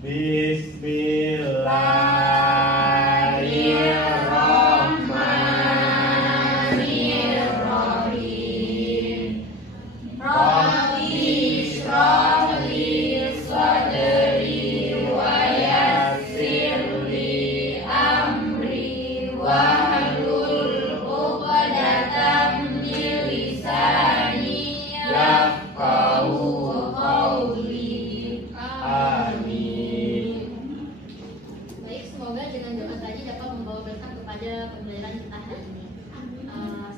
Bismillahirrahmanirrahim. Rabbi shrah li sadri wa yassir li amri wahlul 'uqdatam min lisani yafqahu qawli. Amin. Baik, semoga dengan doa tadi dapat membawa berkah kepada pembelajaran kita hari ini.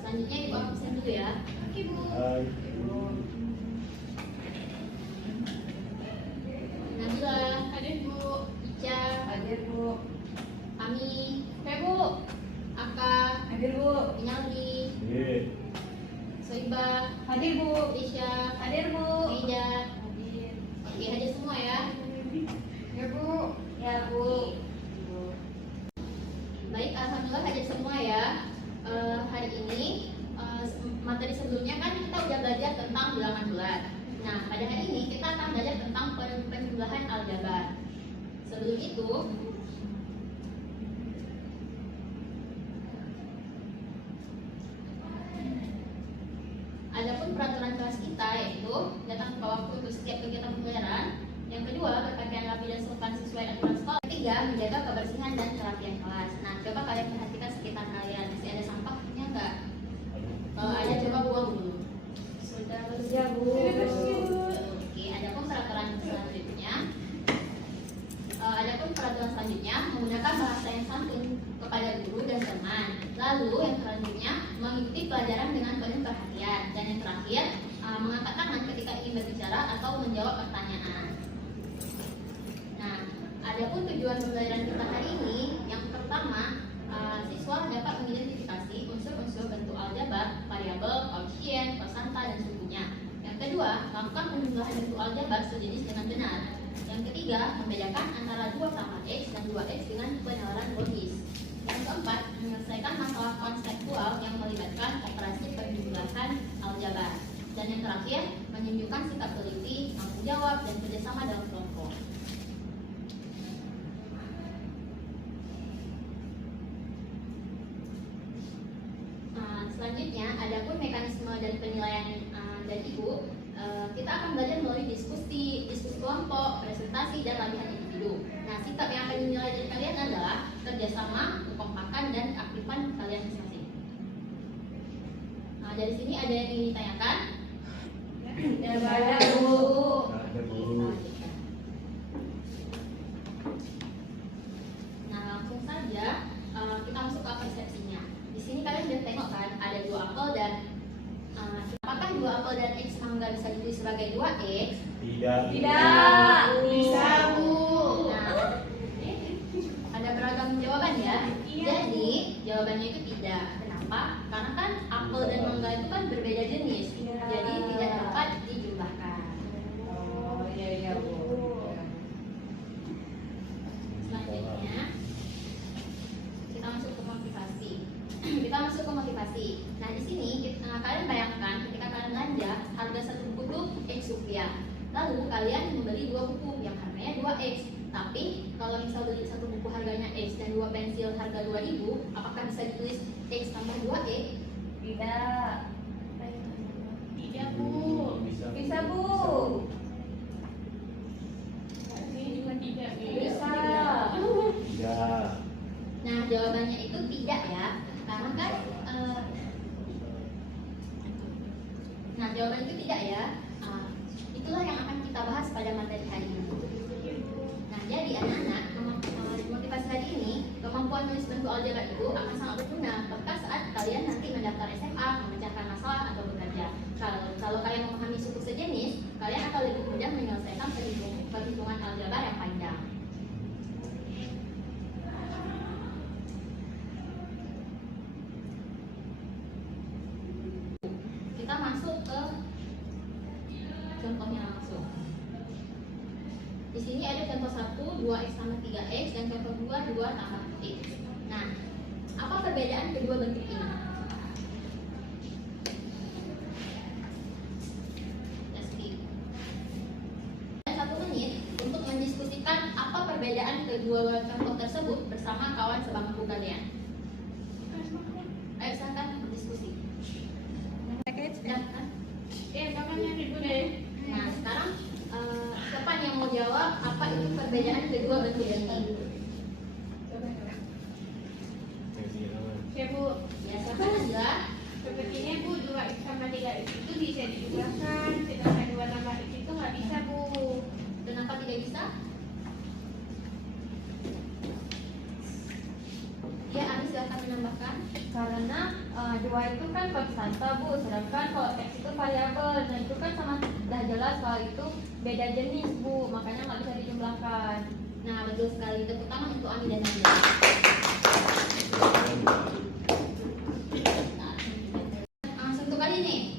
Selanjutnya Ibu absen dulu ya. Oke Bu. Nabila, hadir Bu. Ica, Hadir Bu. Ami, Oke Bu. Aka, Hadir Bu. Inyaldi, Soiba, Hadir Bu. Isya, Hadir Bu. Meida. Hadir. Oke, hadir semua ya. Ya Bu. Ya Bu. Baik, alhamdulillah hadir semua ya. Hari ini materi sebelumnya kan kita udah belajar tentang bilangan bulat. Nah, pada hari ini kita akan belajar tentang penjumlahan aljabar. Sebelum itu, adapun peraturan kelas kita yaitu datang tepat waktu untuk setiap kegiatan pembelajaran. Yang kedua, berpakaian rapi dan sopan sesuai aturan sekolah. Ketiga, menjaga kebersihan dan kerapian kelas. Nah, coba kalian perhatikan sekitar kalian. Masih ada sampahnya nggak? Kalau ada, coba buang dulu. Sudah bersih Ya Bu. Oke, adapun peraturan selanjutnya, menggunakan bahasa yang santun kepada guru dan teman. Lalu yang selanjutnya mengikuti pelajaran dengan penuh perhatian. Dan yang terakhir, mengangkat tangan ketika ingin berbicara atau menjawab pertanyaan. Nah, adapun tujuan pembelajaran kita hari ini, yang pertama, siswa dapat mengidentifikasi unsur-unsur bentuk aljabar, variabel, koefisien, kosanta, dan sukunya. Yang kedua, melakukan penjumlahan bentuk aljabar sejenis dengan benar. Yang ketiga, membedakan antara 2 sama X dan 2X dengan penalaran logis. Yang keempat, menyelesaikan masalah konseptual yang melibatkan operasi penjumlahan aljabar. Dan yang terakhir, menunjukkan sikap teliti, tanggung jawab, dan kerjasama dalam kelompok. Selanjutnya, adapun mekanisme dan penilaian dari Ibu, kita akan belajar melalui diskusi kelompok, presentasi, dan latihan individu. Nah, sikap yang akan dinilai dari kalian adalah kerjasama, kekompakan, dan keaktifan kalian masing-masing. Dari sini ada yang ingin ditanyakan? Ya ada Bu. Nah, langsung saja kita masuk ke persepsinya. Di sini kalian sudah tengok kan, ada 2 apel dan apakah 2 apel dan X mangga bisa ditulis sebagai 2X? Tidak. Tidak. Bisa Bu. Nah, ada beragam jawaban ya. Iya. Jadi jawabannya itu tidak. Kenapa? Karena kan apel dan mangga itu kan berbeda jenis. Iya. Jadi tidak dapat dijumlahkan. Oh iya Bu. Selanjutnya kita masuk ke motivasi. Nah, di sini kalian bayangkan ketika kalian belanja harga satu buku itu X rupiah. Lalu kalian membeli 2 buku yang harganya 2X. Tapi kalau misal beli satu buku harganya X dan 2 pensil harga 2.000, apakah bisa ditulis X tambah 2X? Tidak. Tidak Bu. Bisa Bu. Ini juga tidak. Bisa. Tidak. Nah, jawabannya itu tidak ya. Karena kan jawaban itu tidak ya. Itulah yang akan kita bahas pada materi hari ini. Nah, jadi anak-anak, motivasi hari ini, kemampuan menulis bentuk aljabar itu akan sangat berguna ketika saat kalian nanti mendaftar SMA, memecahkan masalah atau bekerja. Kalau kalian memahami suku sejenis, kalian akan lebih mudah menyelesaikan perhitungan aljabar yang panjang. Kita masuk ke contohnya langsung. Di sini ada contoh 1, 2X tambah 3X, dan contoh 2, 2 tambah X. Nah, apa perbedaan kedua bentuk ini? Satu menit untuk mendiskusikan apa kedua contoh tersebut bersama kawan sebangku kalian. Ayo silakan berdiskusi. Silakan. Nah sekarang siapa yang mau jawab apa itu perbedaan kedua bentuk ini? Ya Bu, Ya siapa aja? sepertinya Bu 2x sama 3x itu bisa dijumlahkan, sedangkan 2 tambah x itu nggak bisa Bu. Kenapa tidak bisa? Ya Ari silakan menambahkan. Karena 2 itu kan konstanta Bu, sedangkan kalau x itu variabel. Nah itu kan sama dah jelas kalau itu beda jenis Bu, makanya nggak bisa dijumlahkan. Nah betul sekali. Tepuk tangan untuk Ami dan Nadia. Langsung untuk kali ini.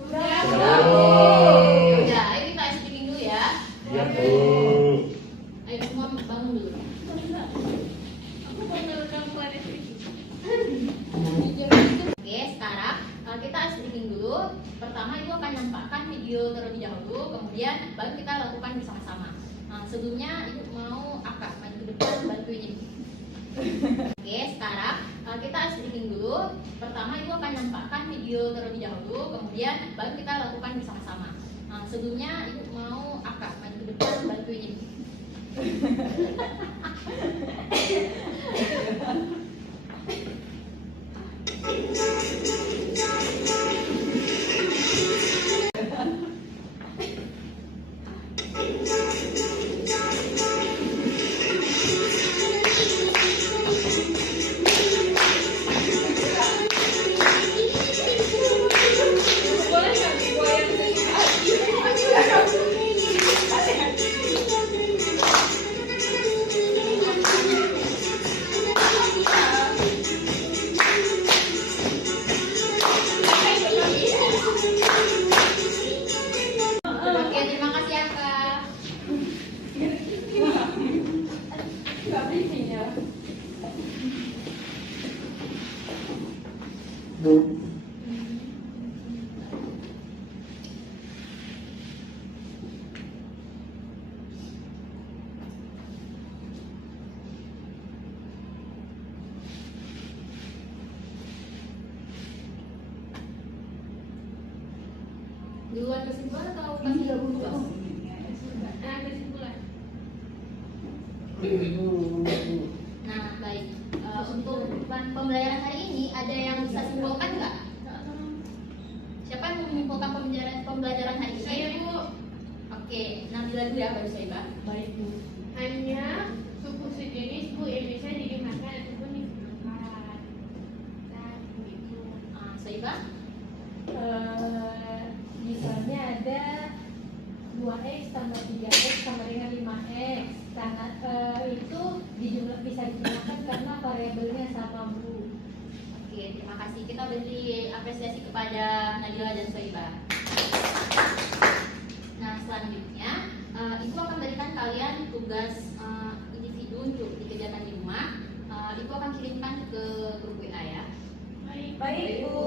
Sudah. Udah, ayo kita speaking dulu ya. Ya Bu. Ayo semua bangun dulu. Aku baru gambar itu. Oke, sekarang kita speaking dulu. Pertama ibu akan nampakkan video terlebih dahulu, kemudian baru kita lakukan bersama-sama. Sebelumnya ibu mau akak maju ke depan bantuin ibu. Oke, sekarang kita speaking dulu. Pertama ibu akan nampakkan video terlebih dahulu, kemudian baru kita lakukan bersama-sama. Sebelumnya ibu mau akak maju ke depan bantuin ibu. Boleh nggak digoyang Oke, terima kasih ya kak. nggak briefing ya? Duluan kesimpulan atau kasih gabung tugas? Nah, kesimpulan. Nah, baik. Untuk pembelajaran hari ini ada yang bisa simpulkan nggak? Siapa yang mau menyimpulkan pembelajaran hari ini? Saya Bu, Oke, Nabila dulu ya baru Saibah. baik Bu. Hanya suku sejenis Bu yang bisa dijumlahkan ataupun dikumpulkan. Nah, begitu. Saibah? Misalnya ada 2x tambah 3x sama dengan 5x. Karena itu bisa dijumlahkan karena variabelnya sama Bu. Oke, terima kasih. Kita beri apresiasi kepada Nabila dan Saibah. Nah, selanjutnya Ibu akan berikan kalian tugas individu untuk dikerjakan di rumah. Ibu akan kirimkan ke grup WA ya. Baik Bu.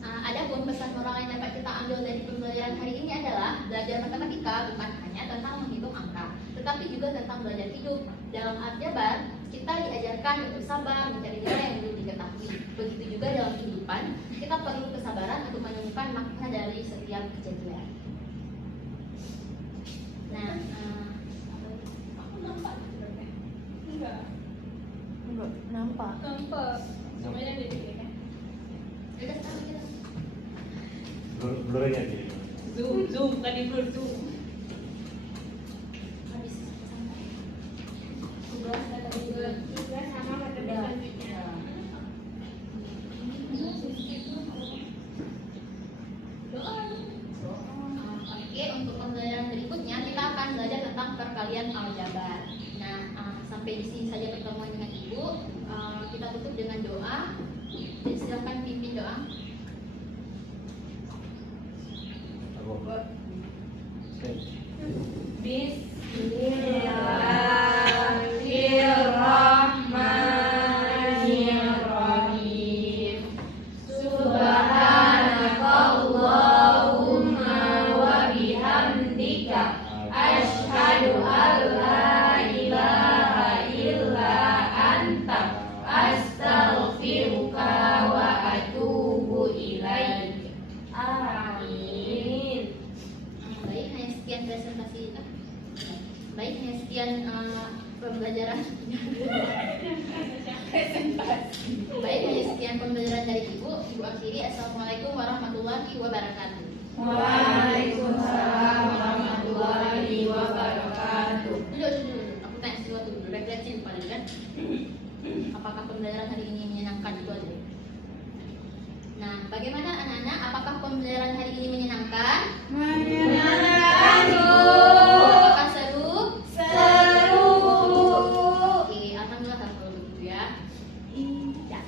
Adapun pesan moral yang dapat kita ambil dari pembelajaran hari ini adalah belajar matematika bukan hanya tentang menghitung angka, tetapi juga tentang belajar hidup. Dalam aljabar, kita diajarkan untuk sabar, mencari nilai yang belum diketahui. Begitu juga dalam kehidupan, kita perlu kesabaran untuk menemukan makna dari setiap kejadian. Nah, Aku nampak sebenarnya. Enggak nampak. Nampak. Semuanya ada juga kan? kita sekarang kita Blur ya jadi. Zoom tadi belum zoom. habis sampai. Tugas sama materi selanjutnya. Oke, untuk pembelajaran berikutnya kita akan belajar tentang perkalian aljabar. Nah, sampai di sini saja pertemuan dengan Ibu. Kita tutup dengan doa. Dan silakan pimpin doa. Bismillahirrahmanirrahim. Subhanakallahumma sekian pembelajaran. Baik, dari sekian pembelajaran dari Ibu akhiri. Assalamualaikum warahmatullahi wabarakatuh. Waalaikumsalam warahmatullahi wabarakatuh. Dulu, aku tanya sesuatu dulu, refleksi kepada kan. Apakah pembelajaran hari ini menyenangkan itu aja? Nah, bagaimana anak-anak? Apakah pembelajaran hari ini menyenangkan? Menyenangkan, Bu. Apakah seru? Seru. Oke, alhamdulillah kalau begitu ya. Iya.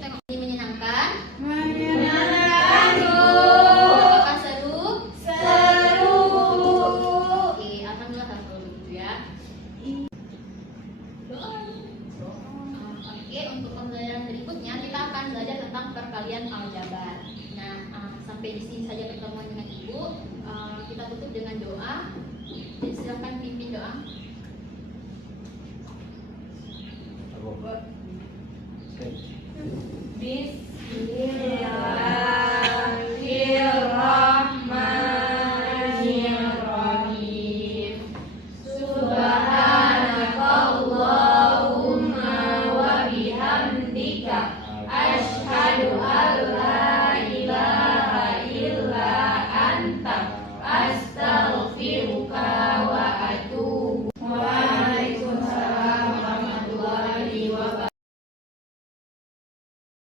Tengok ini menyenangkan. Menyenangkan, Bu. Apakah seru? Seru. Oke, alhamdulillah kalau begitu ya. Oke, untuk pembelajaran berikutnya kita akan belajar tentang perkalian aljabar. Nah, sampai di sini saja pertemuan dengan Ibu. Kita tutup dengan doa. Dan silakan pimpin doa. Bismillahirrahmanirrahim. Subhanakallahumma wa bihamdika asyhadu an